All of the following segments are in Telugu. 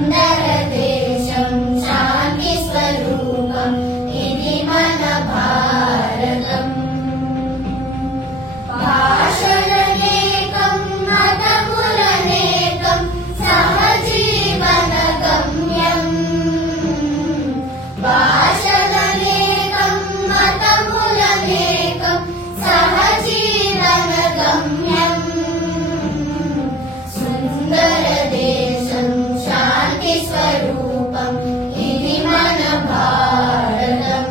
సుందర దేశం శాంతి స్వరూపం ఇది మన భారతం. భాషలనేకం మతములనేకం సహజీవన గమ్యం. భాషలనేకం మతములనేకం సహజీవన గమ్యం. సుందర దేశం శాంతి స్వరూపం ఇది మన భారతం.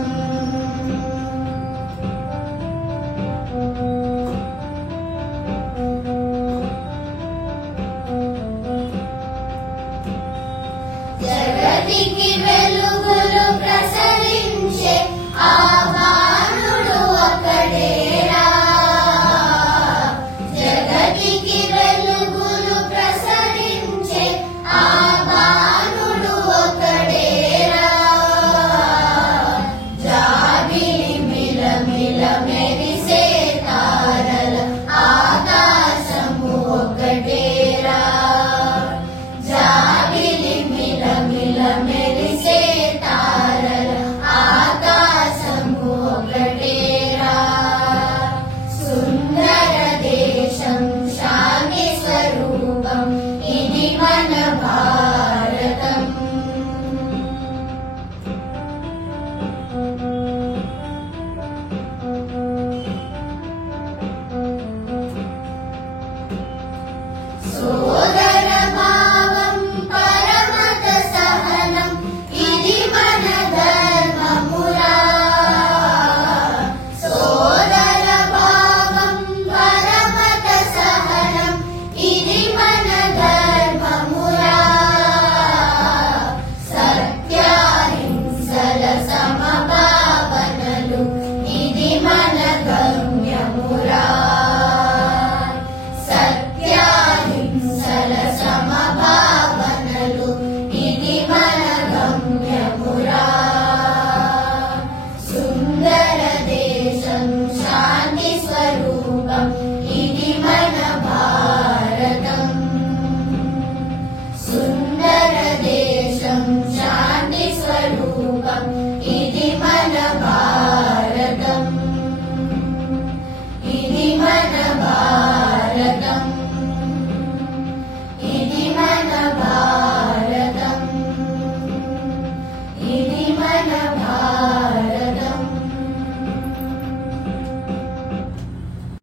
జగతికి వెలుగులు ప్రసరించే ఆ బాణుడు ఒకడేరా. జగతికి వెలుగులు ప్రసరించే ఆ బాణుడు ఒకడేరా. జాబిలి మిలమిల మెరిసే తారల ఆకాశము ఒకటేరా. జాబిలి మిలమిల మెరిసే తారల ఆకాశము ఒకటేరా. సుందర దేశం శాంతి స్వరూపం ఇది మన భారతం. సో